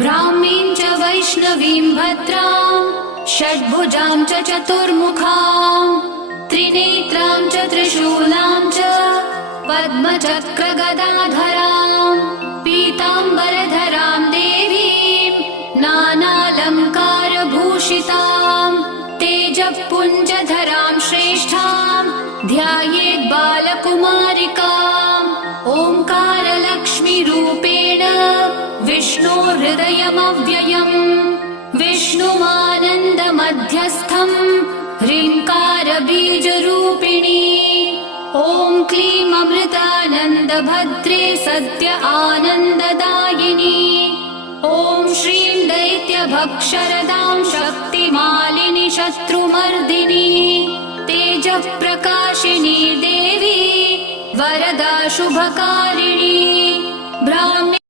ब्राह्मीं च वैष्णवीं भद्रां षड्भुजां च चतुर्मुखां त्रिनेत्रां च त्रिशूलां च पद्मचक्रगदाधरां पीताम्बरधरां देवीं नानालङ्कारभूषितां तेजःपुञ्जधरां श्रेष्ठां ध्यायेत् बालकुमारिकाम् ओङ्कारलक्ष्मीरूपेण विष्णोर्हृदयमव्ययम् विष्णुमानन्दमध्यस्थम् ह्रीङ्कारबीजरूपिणी ॐ क्लीं अमृतानन्दभद्रे सद्य आनन्ददायिनी ॐ श्रीं दैत्यभक्षरदां शक्तिमालिनि शत्रुमर्दिनी तेजःप्रकाशिनी देवी वरदा शुभकारिणी ब्राह्मी